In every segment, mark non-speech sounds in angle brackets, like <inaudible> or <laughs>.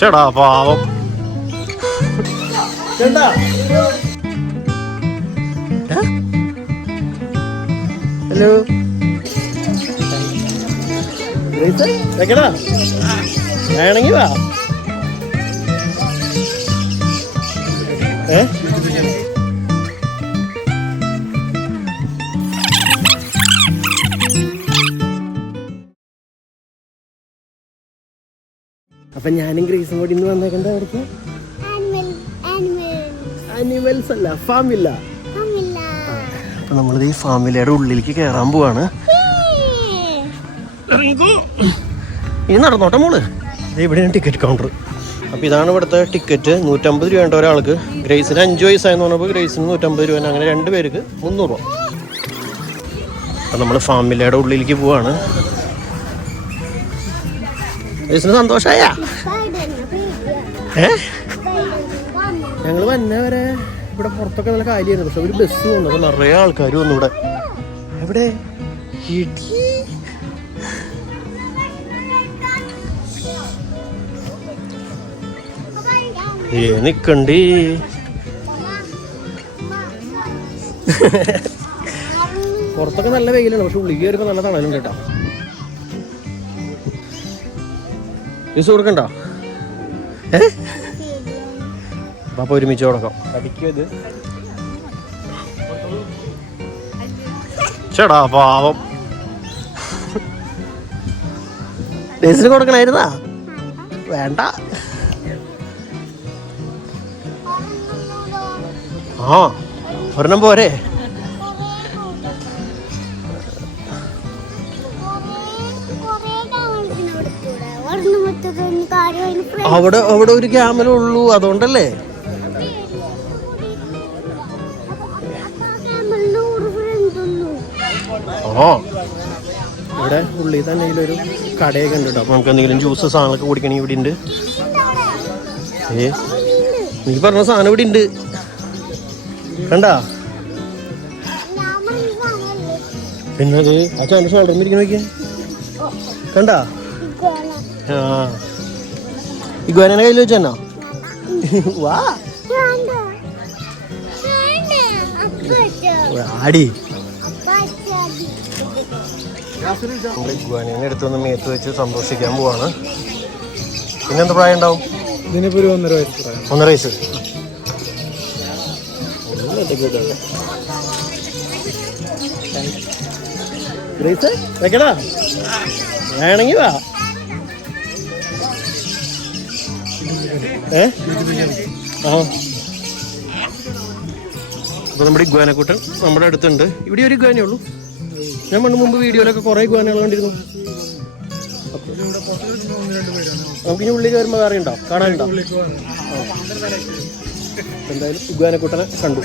ചേടാ പാവം. ഹലോ. വേണമെങ്കിൽ വേണമെങ്കി വാ ഏ? അപ്പൊ ഞാനും ഗ്രേസും കൂടി ഇന്ന് വന്നേക്കണ്ട അവിടേക്ക്? Animal, animal, അനിമൽസ് അല്ല ഫാമില്ല. അപ്പൊ നമ്മളിത് ഈ ഫാമിലിയുടെ ഉള്ളിലേക്ക് കയറാൻ പോവാണ്. ഇനി നടന്നോട്ടെ മോൾ. ഇവിടെയാണ് ടിക്കറ്റ് കൗണ്ടർ അപ്പോൾ ഇതാണ് ഇവിടുത്തെ ടിക്കറ്റ് നൂറ്റമ്പത് രൂപ ഉണ്ട് ഒരാൾക്ക്. ഗ്രേസിന് അഞ്ച് വയസ്സായെന്ന് പറഞ്ഞപ്പോൾ ഗ്രേസിന് നൂറ്റമ്പത് രൂപ അങ്ങനെ രണ്ട് പേർക്ക് മുന്നൂറ് രൂപ. അപ്പം നമ്മൾ ഫാമിലിയുടെ ഉള്ളിലേക്ക് പോവാണ്. Spider, baby. ഏ? ഞങ്ങൾ വന്നെ വരെ ഇവിടെ പുറത്തൊക്കെ നല്ല കാര്യമായിരുന്നു പക്ഷെ ഒരു ബസ് വന്നു. അപ്പോൾ നിറയെ ആൾക്കാർ വന്നു ഇവിടെ. എവിടെ ഇടി ഏ നിക്കണ്ടി. പുറത്തൊക്കെ നല്ല വെയിലാണ്. പക്ഷെ ഉള്ളിൽ കയറിയപ്പോൾ നല്ല തണലുണ്ട് കേട്ടോ. ജ്യൂസ് കൊടുക്കണ്ട? ഏ? അപ്പൊ ഒരുമിച്ച് കൊടുക്കാം. അടിക്കത് ചേടാ പാവം. ഡേസിന് കൊടുക്കണായിരുന്നാ? വേണ്ട. ആ ഒരെണ്ണം പോരെ. അവിടെ അവിടെ ഒരു ക്യാമറ ഉള്ളൂ അതുകൊണ്ടല്ലേ? ഓ. ഇവിടെ ഉള്ളിൽ തന്നെ ഒരു കടയൊക്കെ ഉണ്ട് കേട്ടോ. അപ്പൊ നമുക്ക് എന്തെങ്കിലും ജ്യൂസ് സാധനങ്ങളൊക്കെ കുടിക്കണമെങ്കിൽ ഇവിടെ ഉണ്ട്. ഏ? നീ പറഞ്ഞ സാധനം ഇവിടെ ഉണ്ട്. കണ്ടാ? പിന്നെ അത് ആ ചാന്റെ ഷോൾഡറിൽ നോക്കിയേ. കണ്ടാ? ആ. ഇഗ്വാനെ കയ്യിൽ വെച്ചെന്നാ വാ. ആടി. ഇഗ്വാനെ എടുത്തൊന്ന് മേത്ത് വെച്ച് സന്തോഷിക്കാൻ പോവാണ്. പിന്നെന്ത് പ്രായം ഉണ്ടാവും ഇതിനിപ്പോ ഒരു ഒന്നര വയസ്സ് ഒന്നര വയസ്സ്. ഗ്രേസ് വെക്കടാ. വേണമെങ്കി വാ. ഏ? ആ. അപ്പൊ നമ്മുടെ ഗ്വാനക്കൂട്ടൻ നമ്മുടെ അടുത്തുണ്ട്. ഇവിടെ ഒരു ഗ്വാനേ ഉള്ളൂ. ഞാൻ പണ്ട് മുമ്പ് വീഡിയോയിലൊക്കെ കുറെ ഗ്വാനകൾ കണ്ടിരുന്നു. നമുക്ക് ഇനി ഉള്ളിൽ വരുമ്പോൾ അറിയണ്ടോ ഉണ്ടോ? കാണാനുണ്ടോ എന്തായാലും ഇഗ്വാനക്കൂട്ടനെ കണ്ടു.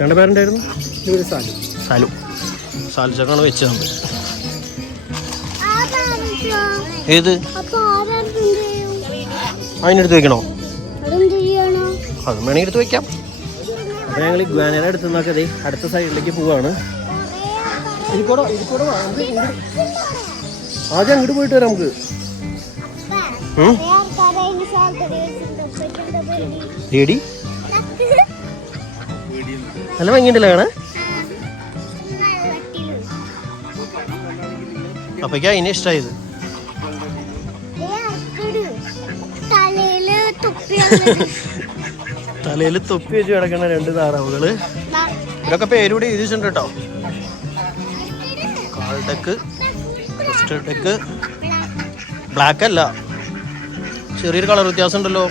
രണ്ട് പേരുണ്ടായിരുന്നു? ഇവർ സാലു. സാലു. സാലു ചക്കാണ് വെച്ചത് നമ്മൾ ഏത്? അതിനടുത്ത് വെക്കണോ? അതും അത് വേണമെങ്കിൽ എടുത്ത് വെക്കാം. അപ്പം ഞങ്ങൾ ഇഗ്വാനയുടെ അടുത്ത് നിന്നൊക്കെ ദേ അടുത്ത സൈഡിലേക്ക് പോവാണ്. ഇരിക്കോടോ ഇരിക്കോടോ ആദ്യം അങ്ങോട്ട് പോയിട്ട് വരാം നമുക്ക്. റെഡി ഏടി നല്ല ഭംഗിയുണ്ടല്ലോ കാണാൻ? അപ്പൊക്കാ അതിനെ ഇഷ്ടമായത് തലയിൽ തൊപ്പി വെച്ച് കിടക്കുന്ന രണ്ട് താറാവുകൾ. ഇതൊക്കെ പേരൂടെ എഴുതിയിട്ടുണ്ട് കേട്ടോ. ക്രിസ്റ്റൽ ഡെക്ക് ബ്ലാക്ക് അല്ല. ചെറിയൊരു കളർ വ്യത്യാസം ഉണ്ടല്ലോ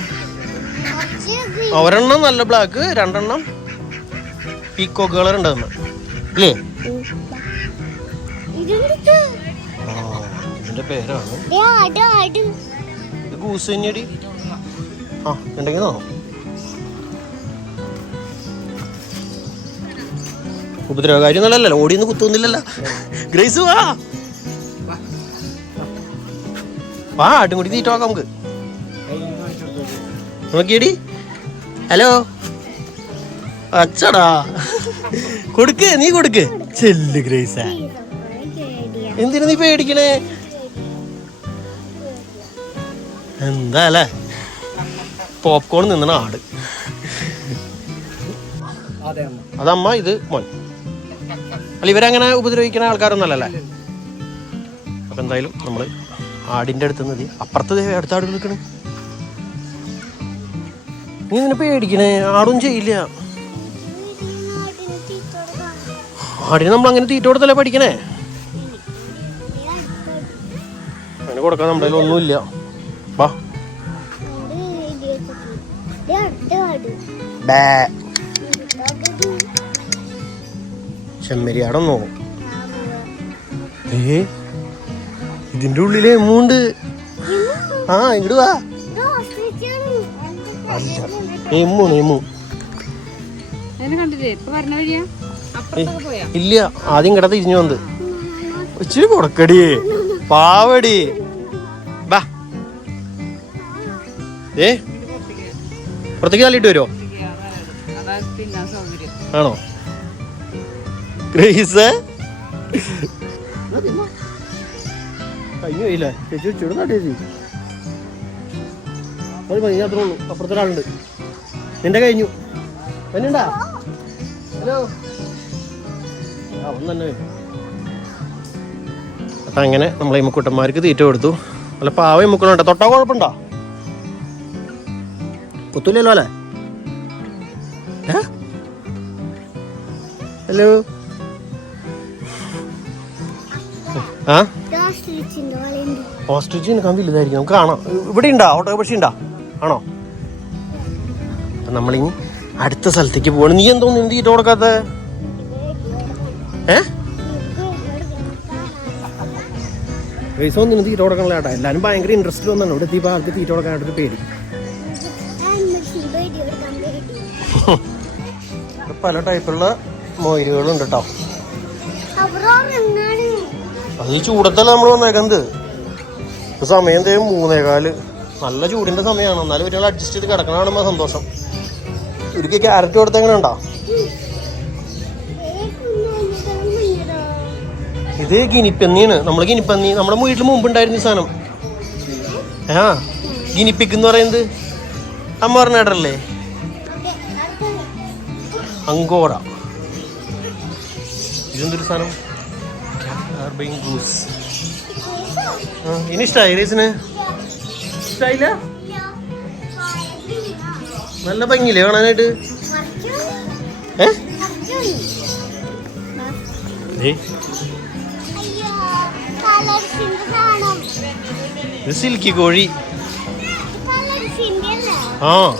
ഒരെണ്ണം നല്ല ബ്ലാക്ക് രണ്ടെണ്ണം പീക്കോക്ക് കളർ ഉണ്ടെന്ന് ഇല്ലേ? ഇതിന്റെ പേരാണ്. ഗൂസ് തന്നെയടി ആ ഉണ്ടെങ്കിൽ തോന്നും ഉപദ്രവകാരി ഓടിയൊന്നും കുത്തൊന്നുമില്ലല്ലോ ഗ്രേസ് വാ. വാ ആട്ടും കൂടി തീറ്റ നോക്കാം നമുക്ക്. നോക്കിയടി. ഹലോ. അച്ചടാ. കൊടുക്ക് നീ കൊടുക്ക്. ചെല്ല് ഗ്രേസ. എന്തിനു നീ പേടിക്കണേ? എന്താ അല്ലേ? പോപ്കോൺ നിന്നണ ആട്. അതെ അമ്മ. അതമ്മ ഇത് മോൻ. അല്ല ഇവരങ്ങനെ ഉപദ്രവിക്കുന്ന ആൾക്കാരൊന്നല്ലല്ലേ അപ്പൊ എന്തായാലും നമ്മൾ ആടിന്റെ അടുത്ത് നിന്ന് അപ്പുറത്ത് ദേ അടുത്ത ആട് നിൽക്കണ് നീ നിന്നെ പേടിക്കണേ? ആടും ചെയ്യില്ല. ആടിന് നമ്മൾ അങ്ങനെ തീറ്റ കൊടുത്തല്ലേ പഠിക്കണേ? അങ്ങനെ കൊടുക്കാൻ നമ്മുടെ കയ്യിൽ ഒന്നുമില്ല. വാ. ബേ ചെമ്മരിയാടൊന്നോ ഏ? ഇതിന്റെ ഉള്ളിലെ എമ്മുണ്ട്? ആ ഇങ്ങോട്ട് വാ. അല്ല എമ്മു എമ്മു. ഇല്ല ആദ്യം കിടത്ത് ഇരിഞ്ഞു വന്ന്. ഇച്ചിരി കൊടുക്കടി പാവടി. ബാ. ഏ? പുറത്തേക്ക് തള്ളിയിട്ട് വരുമോ ആണോ? ഗ്രേസ്? ചേച്ചി ചേച്ചി. മതി അത്രേ ഉള്ളൂ. നിന്റെ കഴിഞ്ഞു. വന്നുണ്ടാ ഹലോ? അവൻ തന്നെ വരും. അപ്പൊ അങ്ങനെ നമ്മളെ ഇമ്മക്കുട്ടന്മാർക്ക് തീറ്റ കൊടുത്തു. അല്ല പാവ ഇമ്മക്കുള്ളുണ്ടോ തൊട്ടാ കുഴപ്പമുണ്ടോ? കുത്തൂലല്ലോ അല്ലേ? ഹലോ? ആ? ഓസ്ട്രിച്ചിന് കമ്പി ഇതായിരിക്കും. നമുക്ക് കാണാം. ഇവിടെ ഉണ്ടാ? ഓട്ടോ പക്ഷി ഉണ്ടാ? ആണോ? നമ്മളിനി അടുത്ത സ്ഥലത്തേക്ക് പോവാണ്. നീ എന്തോ നീ തീറ്റ കൊടുക്കാത്ത ഏ? പൈസ ഒന്നും തീറ്റ കൊടുക്കണല്ലോ ചേട്ടാ എല്ലാരും ഭയങ്കര ഇൻട്രസ്റ്റ് വന്നാണ്. ഇവിടെ എത്തിയപ്പോൾ ഭാഗത്ത് തീറ്റ കൊടുക്കാനായിട്ടൊരു പേടി. പല ടൈപ്പുള്ള മൊയിലുകളുണ്ട് കേട്ടോ അത് ഈ ചൂടത്തല്ല നമ്മൾ വന്നേക്കുന്നത് സമയം എന്തേലും മൂന്നേകാൽ. നല്ല ചൂടിന്റെ സമയമാണ് എന്നാലും ഒരാൾ അഡ്ജസ്റ്റ് ചെയ്ത് കിടക്കണ സന്തോഷം. ഒരിക്കൽ ക്യാരറ്റ് കൊടുത്ത എങ്ങനെ ഉണ്ടാ? ഇത് ഗിനിപ്പന്നിയാണ്. നമ്മൾ ഗിനിപ്പന്നി നമ്മുടെ വീട്ടിൽ മുമ്പ് ഉണ്ടായിരുന്ന സാധനം. ആ ഗിനിപ്പിക്ക് എന്ന് പറയുന്നത്? അമ്മ പറഞ്ഞേട്ടല്ലേ അങ്കോറ. ഇതെന്തൊരു സാധനം? കാർബൈൻ ഗൂസ് ആ ഇനി ഇഷ്ടമായി റേസിന്? ഇഷ്ടായില്ല? നല്ല ഭംഗിയില്ലേ കാണാനായിട്ട്? ഏ? സിൽക്കി കോഴി. ആ.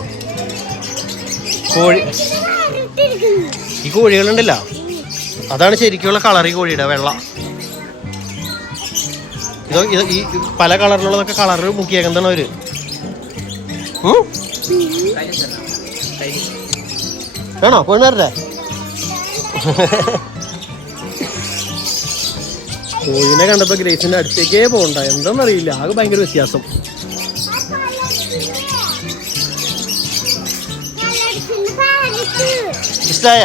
കോഴി. ഈ കോഴികളുണ്ടല്ലോ. അതാണ് ശരിക്കുള്ള കളർ ഈ കോഴിയുടെ വെള്ള. ഇത് ഇത് ഈ പല കളറിലുള്ളതൊക്കെ കളർ മുക്കിയേക്കുന്നതാണ് അവർ? വേണോ? പോയിന്നേരട്ടെ കോഴിനെ കണ്ടപ്പോ ഗ്രേസിന്റെ അടുത്തേക്കേ പോകണ്ട. എന്തോന്നറിയില്ല. ആകെ ഭയങ്കര വ്യത്യാസം. ഇഷ്ടായ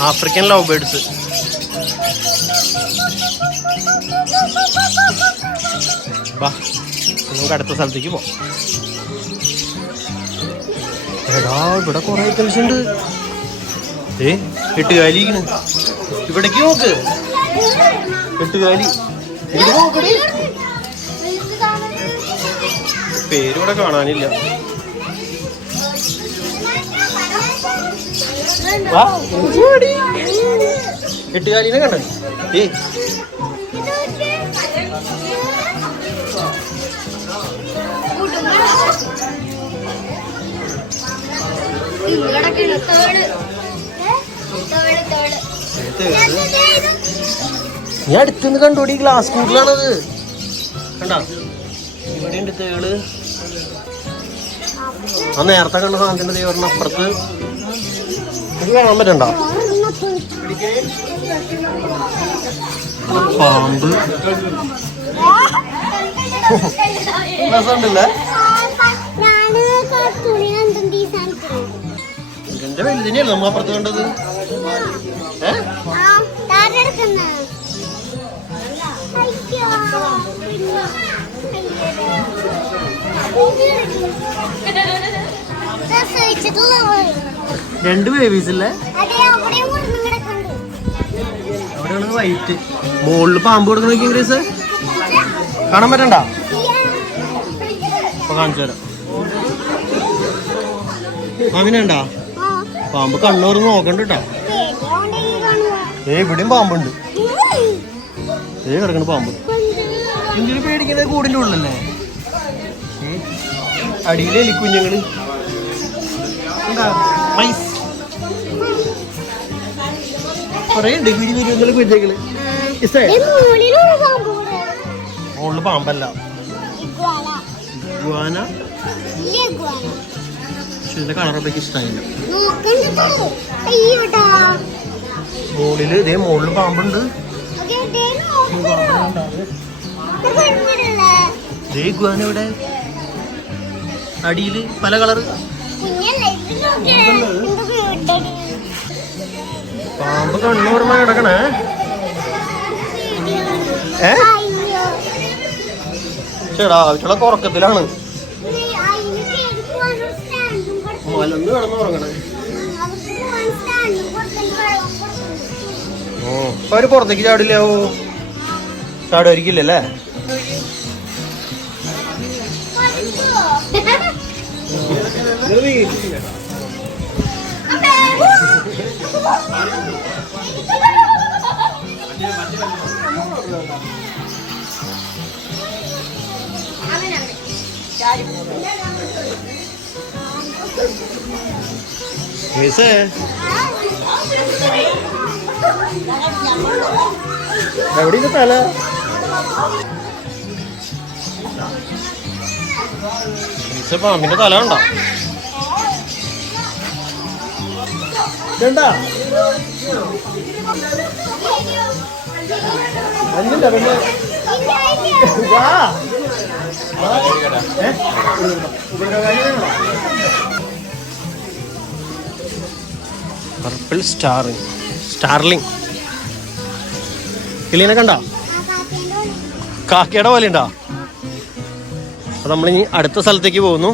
ആഫ്രിക്കൻ ലവ് ബേഡ്സ് നമുക്ക് അടുത്ത സ്ഥലത്തേക്ക് പോവാം. എടാ ഇവിടെ കൊറേ ഐറ്റംസ് ഉണ്ട്. ഏ എട്ടുകാലി ഇരിക്കണ്. ഇവിടേക്ക് നോക്ക്. എട്ടുകാലി ഇത് നോക്കടി പേര് ഇവിടെ കാണാനില്ല. എട്ടുകാലിനെ കണ്ടേ? ഏ. ഞാൻ അടുത്തുനിന്ന് കണ്ടോടി ഗ്ലാസ് കൂട്ടിലാണത്. കണ്ടാ? ഇവിടെ ഉണ്ട് തേൾ. ആ നേരത്തെ കണ്ട സാധനത്തിന്റെ തേവറിന് അപ്പുറത്ത് കാണാൻ പറ്റണ്ട പാമ്പ്. രസമുണ്ടല്ലേ? ഇതിന്റെ വലുതിനെയല്ലേ നമ്മൾ അപ്പുറത്ത് കണ്ടത്? ഏ? രണ്ട് ബേബീസ് അവിടെയാണ് വൈറ്റ് മുകളിൽ പാമ്പ് കൊടുക്കണ ഗ്രേസ് കാണാൻ പറ്റണ്ട? അപ്പൊ കാണിച്ചു തരാം. ആ. പാമ്പ് കണ്ണൂർ നോക്കണ്ട കേട്ടാ. ഏ ഇവിടെയും പാമ്പുണ്ട്. ഏ കിടക്കണ പാമ്പ്. എന്തിനു പേടിക്കുന്നത് കൂടിന്റെ ഉള്ളല്ലേ അടിയിലെ എലിക്കുഞ്ഞുങ്ങൾ എന്താ? മൈസ് കുറേ പാമ്പല്ല. ഗ്വാന കളറൊക്കെ ഇതേ മോളിൽ പാമ്പുണ്ട്. ഇവിടെ അടിയിൽ. പല കളറ് കുഞ്ഞല്ലേ പാമ്പ് കണ്ണൂർമ കിടക്കണേ. ഏ? ചേടാ ചേട്ടാ ഉറക്കത്തിലാണ്. മലന്ന് കിടന്ന് ഉറങ്ങണേ. ഓ അവർ പുറത്തേക്ക് ചാടില്ല ഓ ചാടുമായിരിക്കില്ലല്ലേ? <laughs> വീട്ടിലില്ല कैसे एवडी का पहला മിസ് മാമിന്റെ തല ഉണ്ടോ ഇതെന്താ? പർപ്പിൾ സ്റ്റാറിങ് സ്റ്റാർലിങ് കിളീനെ കണ്ട? കാക്കയുടെ പോലെ ഉണ്ടോ അപ്പൊ നമ്മളിനി അടുത്ത സ്ഥലത്തേക്ക് പോകുന്നു.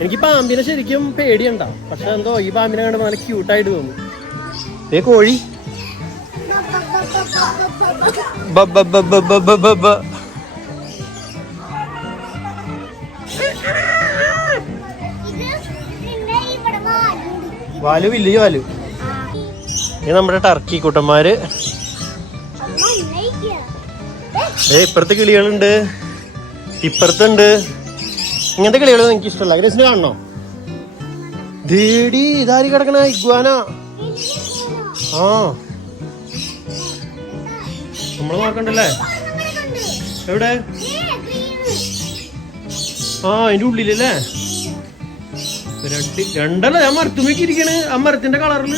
എനിക്ക് പാമ്പിനെ ശരിക്കും പേടിയുണ്ടാ. പക്ഷെ എന്തോ ഈ പാമ്പിനെ കണ്ട് നല്ല ക്യൂട്ടായിട്ട് തോന്നും. ഏ കോഴി. വാലു ഇല്ലേ വാലു. ഇത് നമ്മുടെ ടർക്കി കൂട്ടന്മാര്. ഏ ഇപ്പുറത്ത് കിളികളുണ്ട്. ഇപ്പുറത്തുണ്ട്. ഇങ്ങനത്തെ കളികൾ എനിക്ക് ഇഷ്ടമല്ല ഗ്രസിന് കാണണോ? ദേടി ഇതാരി കിടക്കണ? ഇഗ്വാന. ആ. നമ്മൾ നോക്കണ്ടല്ലേ എവിടെ? ആ അതിന്റെ ഉള്ളിലല്ലേ? രണ്ട് രണ്ടല്ല ഞാൻ മരത്തുമ്മക്ക് ഇരിക്കണ് ആ മരത്തിന്റെ കളറിൽ.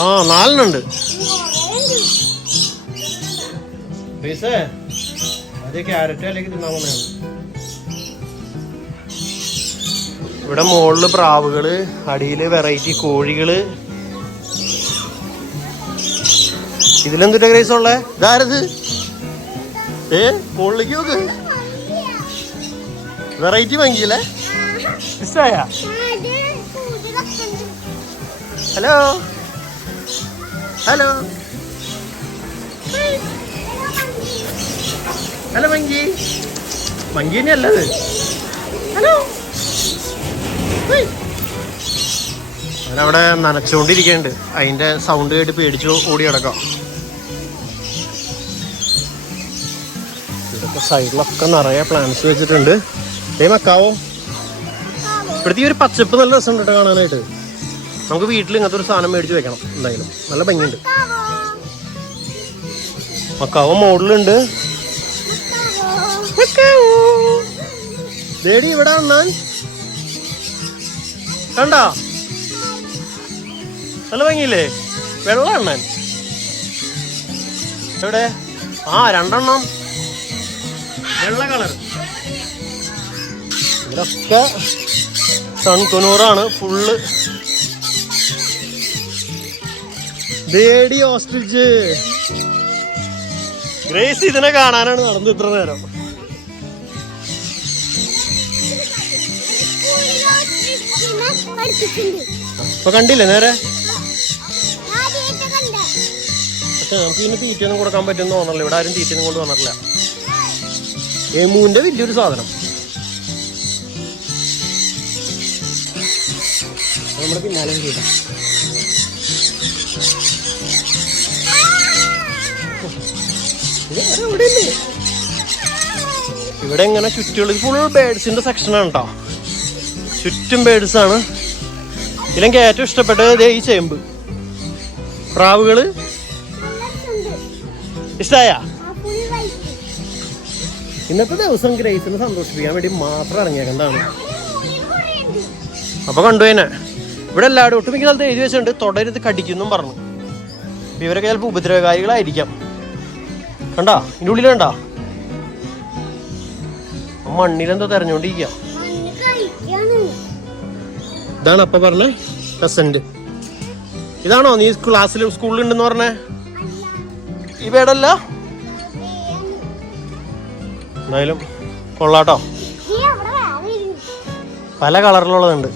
ആ നാലെണ്ണുണ്ട് പൈസേ? ഇവിടെ മുകളിൽ പ്രാവുകൾ അടിയിൽ വെറൈറ്റി കോഴികൾ. ഇതിലെന്തിന്റെ ഗ്രേസ് ഉള്ളേ? ഇതാരത്? ഏ മുകളിലേക്ക് നോക്ക്. വെറൈറ്റി വാങ്ങിയില്ലേ ഇഷ്ടായ hello? Hello? Hello monkey. Monkey അല്ലത് ഹലോ. അവനവിടെ നനച്ചുകൊണ്ടിരിക്കുന്നുണ്ട് അതിന്റെ സൗണ്ട് കേട്ട് പേടിച്ച് ഓടി കിടക്കാം ഇവിടുത്തെ സൈഡിലൊക്കെ നിറയെ പ്ലാന്റ്സ് വെച്ചിട്ടുണ്ട്. ഏ മക്കാവോ. ഇവിടുത്തെ ഈ ഒരു പച്ചപ്പ് നല്ല രസമുണ്ട് കേട്ടോ കാണാനായിട്ട്. നമുക്ക് വീട്ടിൽ ഇങ്ങനത്തെ ഒരു സാധനം മേടിച്ച് വെക്കണം എന്തായാലും. നല്ല ഭംഗിയുണ്ട്. മക്കാവോ. മോഡലുണ്ട് ദേടി ഇവിടെ വന്നാൽ കണ്ട? നല്ല ഭംഗിയില്ലേ? വെള്ളം എവിടെ? ആ രണ്ടെണ്ണം. വെള്ള കളർ ഇതൊക്കെ സൺകുനൂറാണ് ഫുള്ള്. ദേടി ഓസ്ട്രിച്ച് ഗ്രേസ് ഇതിനെ കാണാനാണ് നടന്നു ഇത്ര നേരം. ഇപ്പൊ കണ്ടില്ലേ നേരെ? പക്ഷെ നമുക്ക് ഇതിന് തീറ്റയൊന്നും കൊടുക്കാൻ പറ്റുമെന്ന് തോന്നണില്ല. ഇവിടെ ആരും തീറ്റയൊന്നും കൊണ്ട് വന്നിട്ടില്ല. എമുവിന്റെ വലിയൊരു സാധനം. നമ്മുടെ പിന്നാലെ എവിടെയില്ലേ? ഇവിടെ ഇങ്ങനെ ചുറ്റുള്ള ഫുൾ ബേഡ്സിന്റെ സെക്ഷനാണ് കേട്ടോ ചുറ്റും ബേഡ്സ് ആണ് ഇതിലെനിക്ക് ഏറ്റവും ഇഷ്ടപ്പെട്ടത് ഈ ചേമ്പ്. പ്രാവുകൾ? ഇഷ്ടായ? ഇന്നത്തെ ദിവസം ഗ്രേസിനെ സന്തോഷിപ്പിക്കാൻ വേണ്ടി മാത്രം ഇറങ്ങിയേക്കുന്നതാണ്. കുറേ ഉണ്ട് അപ്പൊ കണ്ടുപോയനെ. ഇവിടെ എല്ലാവരും ഒട്ടുമിക്ക സ്ഥലത്ത് എഴുതി വെച്ചിട്ടുണ്ട്. തുടരുത് കടിക്കുന്നും പറഞ്ഞു. ഇവരൊക്കെ ചിലപ്പോൾ ഉപദ്രവകാരികളായിരിക്കാം. കണ്ടാ? കണ്ടാ? ആ മണ്ണിലെന്തോ തെരഞ്ഞോണ്ടിരിക്കുക മണ്ണ് കഴിക്കാണ് ഇതാണ് അപ്പൊ പറഞ്ഞ പെസന്റ് ഇതാണോ നീ ക്ലാസ്സിൽ സ്കൂളിൽ ഉണ്ടെന്ന് പറഞ്ഞേ? ഈ. എന്തായാലും കൊള്ളാട്ടോ. പല കളറിലുള്ളതുണ്ട്.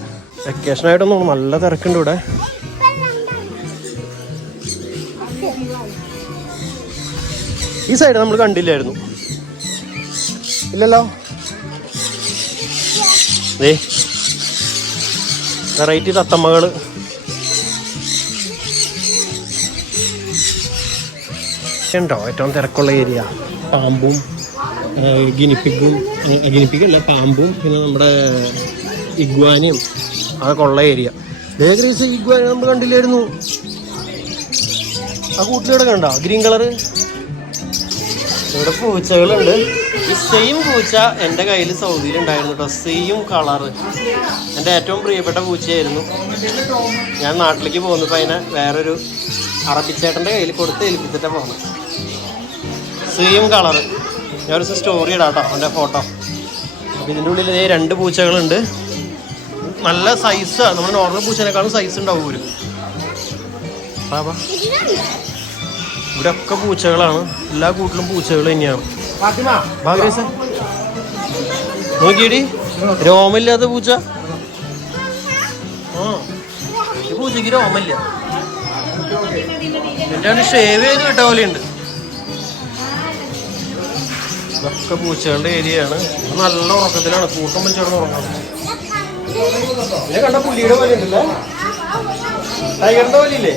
വെക്കേഷൻ ആയിട്ടൊന്നും നല്ല തിരക്കുണ്ട് ഇവിടെ. ഈ സൈഡ് നമ്മൾ കണ്ടില്ലായിരുന്നു. ഇല്ലല്ലോ. ദേ വെറൈറ്റി തത്തമ്മകൾ ഉണ്ടോ? ഏറ്റവും തിരക്കുള്ള ഏരിയ? പാമ്പും ഗിനിപ്പിഗും ഗിനിപ്പിഗല്ല പാമ്പും പിന്നെ നമ്മുടെ ഇഗ്വാനും. അതൊക്കെ ഉള്ള ഏരിയ. ഗ്രീസ് ഇഗ്വാന നമ്മൾ കണ്ടില്ലായിരുന്നു. ആ കൂട്ടിലൂടെ കണ്ടോ? ഗ്രീൻ കളർ ഇവിടെ പൂച്ചകളുണ്ട്. സെയിം പൂച്ച എന്റെ കയ്യിൽ സൗദിയിൽ ഉണ്ടായിരുന്നു കേട്ടോ. സെയിം കളറ് എന്റെ ഏറ്റവും പ്രിയപ്പെട്ട പൂച്ചയായിരുന്നു. ഞാൻ നാട്ടിലേക്ക് പോകുന്നപ്പോൾ അതിനെ വേറൊരു അറബിച്ചേട്ടന്റെ കയ്യിൽ കൊടുത്ത് ഏൽപ്പിച്ചിട്ടാണ് പോകുന്നത്. സെയിം കളറ് ഞാൻ ഒരു സ്റ്റോറി ഇടാം കേട്ടോ എന്റെ ഫോട്ടോ അപ്പോൾ ഇതിന്റെ ഉള്ളിൽ ഇതേ രണ്ട് പൂച്ചകളുണ്ട്. നല്ല സൈസാണ് നമ്മൾ നോർമൽ പൂച്ചേനേക്കാളും സൈസ് ഉണ്ടാവും ഒരു. ഇവിടെ ഒക്കെ പൂച്ചകളാണ്. എല്ലാ കൂട്ടിലും പൂച്ചകൾ തന്നെയാണ്. നോക്കിയടി. രോമില്ലാത്ത പൂച്ച. പൂച്ചക്ക് രോമില്ല എന്നിട്ടാണ് ഷേവ് ചെയ്ത് വിട്ട പോലെയുണ്ട്. ഇതൊക്കെ പൂച്ചകളുടെ ഏരിയയാണ്. നല്ല ഉറക്കത്തിലാണ്. കൂട്ടം പിടിച്ചോണ്ട് ഇതിനെ കണ്ട പുള്ളിയുടെ പോലെ ടൈഗറിന്റെ പോലെ ഇല്ലേ?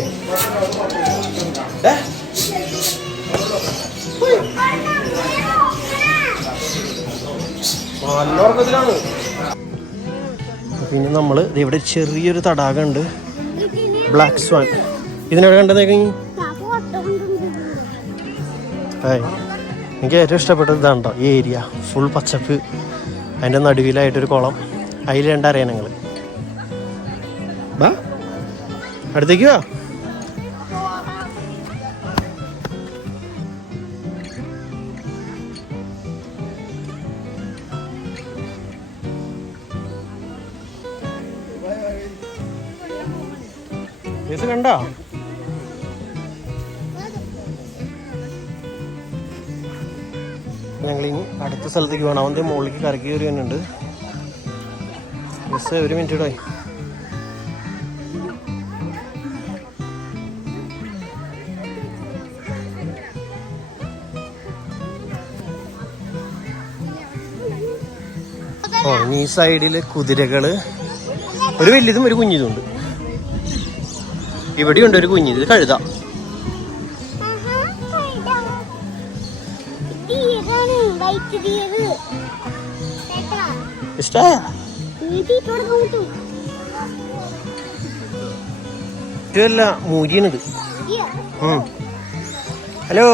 പിന്നെ നമ്മൾ ദേ ഇവിടെ ചെറിയൊരു തടാകം ഉണ്ട് ബ്ലാക്ക് സ്വാൻ ഇതിനെവിടെ കണ്ടത് എനിക്ക് ഏറ്റവും ഇഷ്ടപ്പെട്ടത് ഇതാണ് ഈ ഏരിയ ഫുൾ പച്ചപ്പ്. അതിന്റെ നടുവിലായിട്ടൊരു കുളം. അതിൽ രണ്ട് അരയനങ്ങൾ വാ അടുത്തേക്ക് വാ. പോകണം അവന്റെ മുകളിലേക്ക് കറക്കി കയറി വരുന്നുണ്ട്. മിസ് ഒരു മിനിറ്റ് ഇടായി. ഓ ഈ സൈഡിൽ കുതിരകൾ. ഒരു വലിയതും ഒരു കുഞ്ഞിതും ഉണ്ട്. ഇവിടെയുണ്ട് ഒരു കുഞ്ഞിത് കഴുത. ഇതല്ല മൂരിയനത് ഹലോ?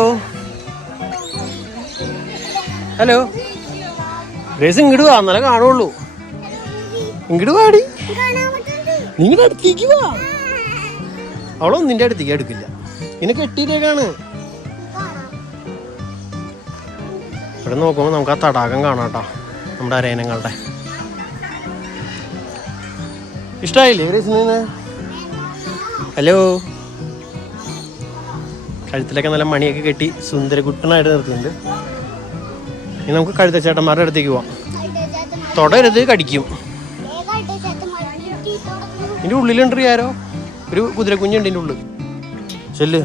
ഹലോ? ഗ്രേസ് ഇങ്ങോട്ട് വാ എന്നാലേ കാണുള്ളൂ. ഇങ്ങോട്ട് വാടി നീ അടുത്തേക്ക് വാ. അവളൊന്നും നിന്റെ അടുത്തേക്ക് എടുക്കില്ല നിനക്ക് കെട്ടിയിട്ടേക്കാണ്. ഇവിടെ നോക്കുമ്പോൾ നമുക്ക് ആ തടാകം കാണാട്ടോ കേട്ടോ നമ്മുടെ അരയനങ്ങളുടെ. ഇഷ്ടമായില്ലേ ഗ്രേസിന് ഹലോ കഴുത്തിലൊക്കെ നല്ല മണിയൊക്കെ കെട്ടി സുന്ദര സുന്ദരകുട്ടനായിട്ട് നിർത്തുന്നുണ്ട്. ഇനി നമുക്ക് കഴുത്ത ചേട്ടന്മാരുടെ അടുത്തേക്ക് പോവാം. തുടരുത് കടിക്കും. ഇതിന്റെ ഉള്ളിലുണ്ട് ആരോ ഒരു കുതിരക്കുഞ്ഞുണ്ട് ഇതിന്റെ ഉള്ളിൽ. ചെല്ല്.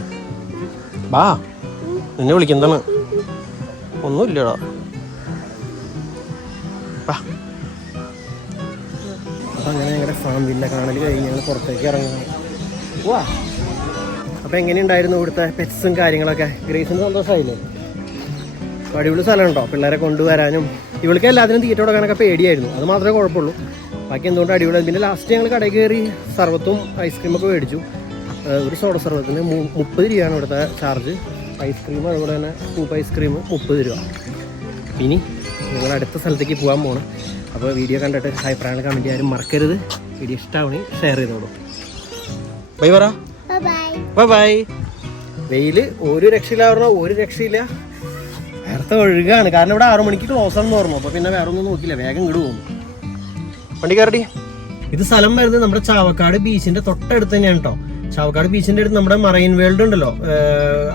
ബാ. നിന്നെ വിളിക്കുന്നതാണ്. ഒന്നുമില്ലടാ. ബാ. അപ്പം അങ്ങനെ ഞങ്ങളുടെ ഫാം വില്ല കാണൽ കഴിഞ്ഞ് ഞങ്ങൾ പുറത്തേക്ക് ഇറങ്ങുന്നു. വാ അപ്പം എങ്ങനെയുണ്ടായിരുന്നു ഇവിടുത്തെ പെറ്റ്സും കാര്യങ്ങളൊക്കെ? ഗ്രേസിന് സന്തോഷമായില്ലേ? അടിപൊളി സ്ഥലമുണ്ടോ? പിള്ളേരെ കൊണ്ടുവരാനും. ഇവൾക്ക് എല്ലാത്തിനും തീറ്റ കൊടുക്കാനൊക്കെ പേടിയായിരുന്നു. അത് മാത്രമേ കുഴപ്പമുള്ളൂ. ബാക്കി എന്തുകൊണ്ട് അടിപൊളി? പിന്നെ ലാസ്റ്റ് ഞങ്ങൾ കടയിൽ കയറി സർവത്തും ഐസ്ക്രീമൊക്കെ മേടിച്ചു. ഒരു സോഡ സർവത്തിന് മുപ്പത് രൂപയാണ് ഇവിടുത്തെ ചാർജ് ഐസ്ക്രീം അതുപോലെ തന്നെ സ്കൂപ്പ് ഐസ്ക്രീം മുപ്പത് രൂപ. ഇനി നിങ്ങൾ അടുത്ത സ്ഥലത്തേക്ക് പോകാൻ പോകണം അപ്പോൾ വീഡിയോ കണ്ടിട്ട് അഭിപ്രായങ്ങൾ കമന്റ് ചെയ്യാനും മറക്കരുത്. വീഡിയോ ഇഷ്ടമാവണി ഷെയർ ചെയ്തോളൂ. ബൈ പറ. ബൈ ബൈ വെയിൽ ഒരു രക്ഷയില്ല പറഞ്ഞാൽ ഒരു രക്ഷയില്ല. നേരത്തെ ഒഴുകാണ്. കാരണം ഇവിടെ ആറു മണിക്ക് ക്ലോസ് ആണെന്ന് പറഞ്ഞു. അപ്പോൾ പിന്നെ വേറെ ഒന്നും നോക്കില്ല വേഗം ഇങ്ങോട്ട് പോകുന്നു. വണ്ടി കയറി ഇത് സ്ഥലം വരുന്നത് നമ്മുടെ ചാവക്കാട് ബീച്ചിന്റെ തൊട്ടടുത്ത് തന്നെയാണ് കേട്ടോ ചാവക്കാട് ബീച്ചിന്റെ അടുത്ത് നമ്മുടെ മറൈൻ വേൾഡ് ഉണ്ടല്ലോ.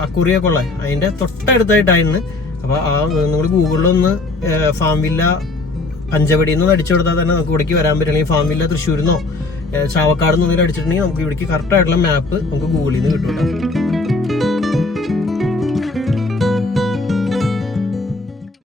അക്കുറിയ കൊള്ള. അതിന്റെ തൊട്ടടുത്തായിട്ടായിരുന്നു അപ്പൊ ആ നിങ്ങൾ ഗൂഗിളിലൊന്ന് ഫാം വില്ല പഞ്ചവടി നിന്ന് അടിച്ചു കൊടുത്താൽ തന്നെ നമുക്ക് ഇവിടേക്ക് വരാൻ പറ്റും അല്ലെങ്കിൽ ഫാം തൃശ്ശൂരിൽ നിന്നോ ചാവക്കാട് നിന്നോ അടിച്ചിട്ടുണ്ടെങ്കിൽ നമുക്ക് ഇവിടേക്ക് കറക്റ്റ് ആയിട്ടുള്ള മാപ്പ് നമുക്ക് ഗൂഗിളിൽ നിന്ന് കേട്ടോ.